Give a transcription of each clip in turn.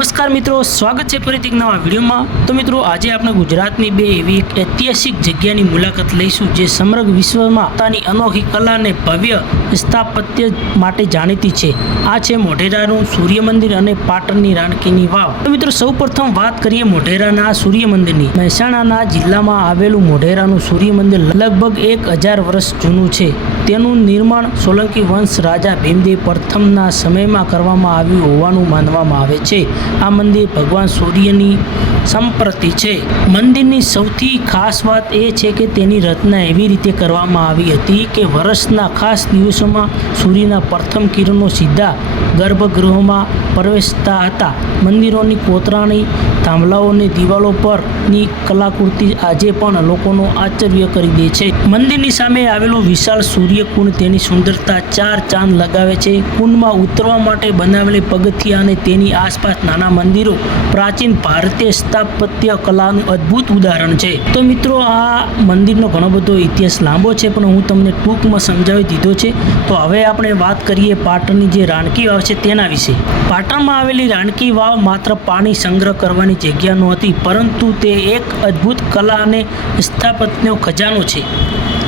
નમસ્કાર મિત્રો, સ્વાગત છે ફરીથી એક નવા વિડીયોમાં। તો મિત્રો, આજે આપણે ગુજરાતની બે એવી એક ઐતિહાસિક જગ્યાની મુલાકાત લઈશું જે સમગ્ર વિશ્વમાં પોતાની અનોખી કલા અને ભવ્ય સ્થાપત્ય માટે જાણીતી છે। આ છે મોઢેરાનું સૂર્ય મંદિર અને પાટણની રાણકીની વાવ। તો મિત્રો, સૌપ્રથમ વાત કરીએ મોઢેરાના સૂર્ય મંદિરની। મહેસાણા જિલ્લામાં આવેલું મોઢેરાનું સૂર્ય મંદિર લગભગ 1000 વર્ષ જૂનું છે। તેનું નિર્માણ સોલંકી વંશ રાજા ભીમદેવ પ્રથમના સમયમાં કરવામાં આવ્યું હોવાનું માનવામાં આવે છે। આ મંદિર ભગવાન સૂર્યની સંપ્રતિ છે। મંદિરની સૌથી ખાસ વાત એ છે કે તેની રચના એવી રીતે કરવામાં આવી હતી કે વર્ષના ખાસ દિવસોમાં સૂર્યના પ્રથમ કિરણો સીધા ગર્ભગૃહમાં પ્રવેશતા હતા। મંદિરોની કોતરાણી, થાંભલાઓની દિવાલો પરની કલાકૃતિ આજે પણ લોકોનો આશ્ચર્ય કરી દે છે। મંદિરની સામે આવેલું વિશાળ સૂર્યકુંડ તેની સુંદરતા 4 ચાંદ લગાવે છે। કુંડમાં ઉતરવા માટે બનાવેલી પગથિયા અને તેની આસપાસ નાના મંદિરો પ્રાચીન ભારતીય સ્થાપત્ય કલાનું અદ્ભુત ઉદાહરણ છે। તો મિત્રો, આ મંદિરનો ઘણો બધો ઇતિહાસ લાંબો છે, પણ હું તમને ટૂંકમાં સમજાવી દીધો છે। તો હવે આપણે વાત કરીએ પાટણની જે રાણકી વાવ છે તેના વિશે। પાટણમાં આવેલી રાણકી વાવ માત્ર પાણી સંગ્રહ કરવાની જગ્યા નહોતી, પરંતુ તે એક અદ્ભુત કલા અને સ્થાપત્યનો ખજાનો છે।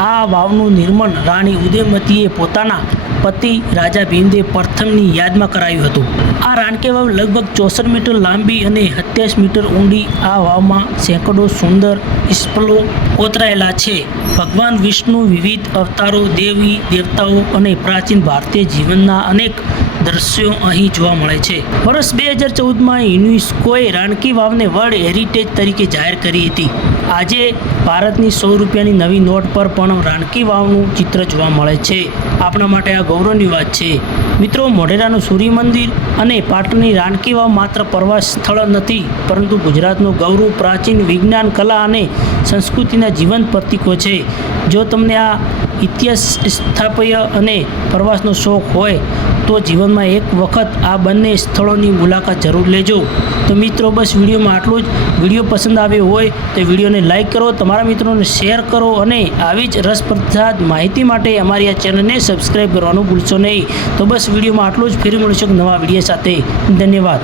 આ વાવનું નિર્માણ રાણી ઉદયમતીએ પોતાના પતિ રાજા ભીમદેવ પ્રથમની યાદમાં કરાયું હતું। આ રાણકી વાવ લગભગ 64 મીટર લાંબી અને 27 મીટર ઊંડી। આ વાવમાં સેંકડો સુંદર શિલ્પો કોતરાયેલા છે। ભગવાન વિષ્ણુ, વિવિધ અવતારો, દેવી દેવતાઓ અને પ્રાચીન ભારતીય જીવનના અનેક દ્રશ્યો અહીં જોવા મળે છે। વર્ષ 2014માં યુનેસ્કોએ રાણકી વાવને વર્લ્ડ હેરિટેજ તરીકે જાહેર કરી હતી। આજે ભારતની 100 રૂપિયાની નવી નોટ પર પણ રાણકી વાવનું ચિત્ર જોવા મળે છે। આપણા માટે આ ગૌરવની વાત છે। મિત્રો, મોઢેરાનું સૂર્ય મંદિર અને પાટણની રાણકી વાવ માત્ર પ્રવાસ સ્થળ નથી, પરંતુ ગુજરાતનું ગૌરવ, પ્રાચીન વિજ્ઞાન, કલા અને સંસ્કૃતિના જીવંત પ્રતીકો છે। જો તમને આ ઇતિહાસ, સ્થાપત્ય અને પ્રવાસનો શોખ હોય તો જીવનમાં એક વખત આ બંને સ્થળોની મુલાકાત જરૂર લેજો। તો મિત્રો, બસ વિડીયોમાં આટલું જ। વિડીયો પસંદ આવ્યો હોય તો વિડીયોને લાઇક કરો, તમારા મિત્રોને શેર કરો અને આવી જ રસપ્રદ માહિતી માટે અમારી આ ચેનલને સબસ્ક્રાઈબ કરવાનું ભૂલશો નહીં। તો બસ વિડીયોમાં આટલું જ। ફરી મળીશું નવા વિડીયો સાથે। ધન્યવાદ।